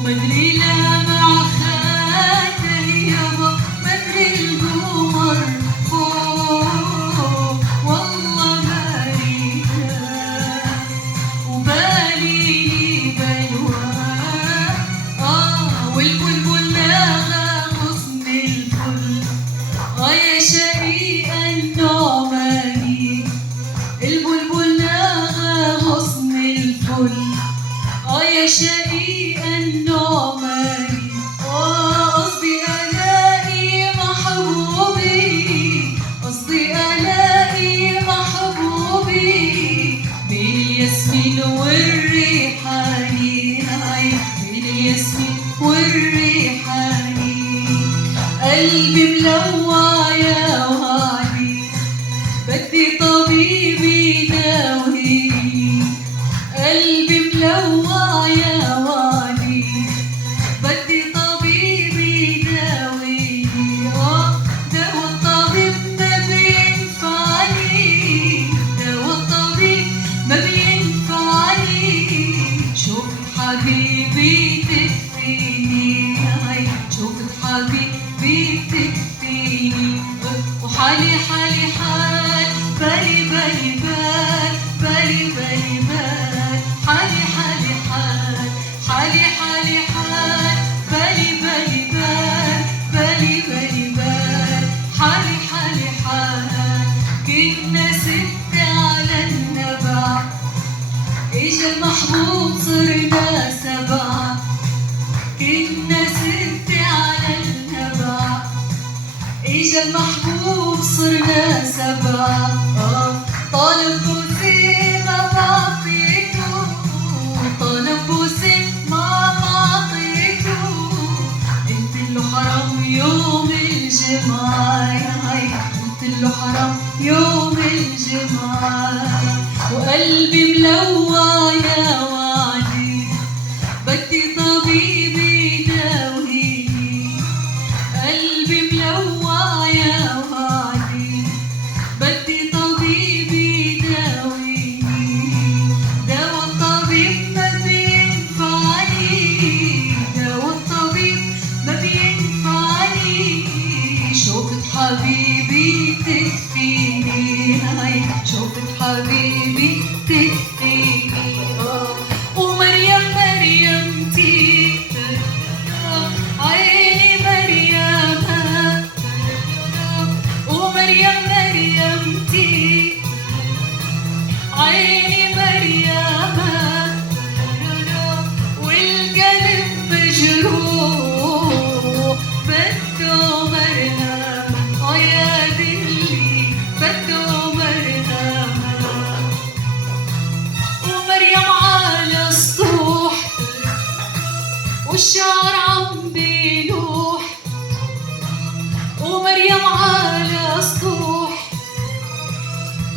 ومدري لامع خده يابا، مدري القمر فوق والله بالي دام، وبالي لي بلواه والبلبل ناغى غصن الفل يا شقيقة النعماني، البلبل ناغى غصن الفل يا شقيقة النعماني، قصدي ألاقي محبوبي، قصدي ألاقي محبوبي بين الياسمين والريحاني، بين الياسمين والريحاني، قلبي ملوع يا وعدي بدي طبيب يداويني، قلبي ملوع يا وعدي بدي طبيب يداويني، دوا الطبيب ما بينفعني، دوا الطبيب ما بينفعني، شوفت حبيبي تكفيني، شوفت حبيبي تكفيني، وحالي حالي حال بالي بالي بال بالي بالي بال، حالي حالي حال حالي حالي حال بالي بالي بال بالي بالي بال، حالي حالي حال. كنا ستة على النبع، اجا المحبوب صرنا سبعة، كنا ستة على النبع، اجا المحبوب صرنا سبعة، طالب بوسي ما بعطيته، طالب بوسي ما بعطيته، قلت له حرام يوم الجمعة، قلت له حرام يوم الجمعة، وقلبي ملوع يا وعدي بدي طبيب يداويني، قلبي ملوع يا وعدي بدي طبيب يداويني، دوا الطبيب ما بينفعني، دوا الطبيب ما بينفعني، شوفت حبيبي تكفيني، شوفت حبيبي تكفيني، ومريم مريمتي عيني مريم، ومريم مريمتي عيني مريم، والقلب مجروح بده مرهم، يا دلي بده مرهم، ومريم على سطوح والشعر عم بيلوح، ومريم على سطوح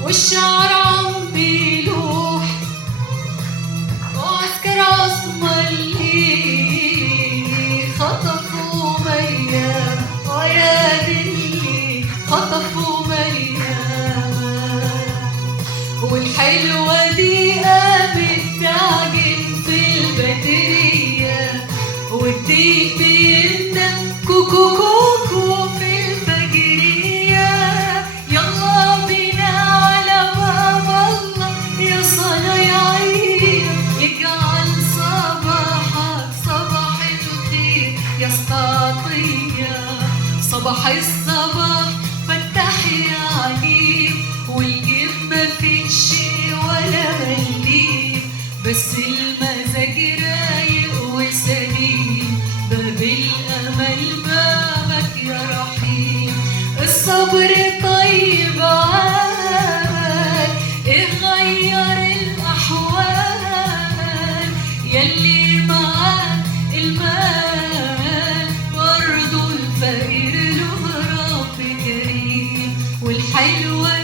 والشعر عم بيلوح، وعسكر عصمة اللي خطفوا مريم، يا دلي خطفوا مريم، والحلوة دي قامت تعجن في البدرية، والديك بيندم كوكو كوكو في الفجرية، يلا بينا على باب الله يا صنايعية، يجعل صباحك صباح الخير يا اسقاطية، صباح الصباح فتحي عليك، والجيب مفيش ولا مليم، بس المزاج رايق وسليم، باب الأمل بابك يا رحيم، الصبر طيب عال غير الأحوال، يلي معاك المال برضو الفقير له رب كريم، والحلوة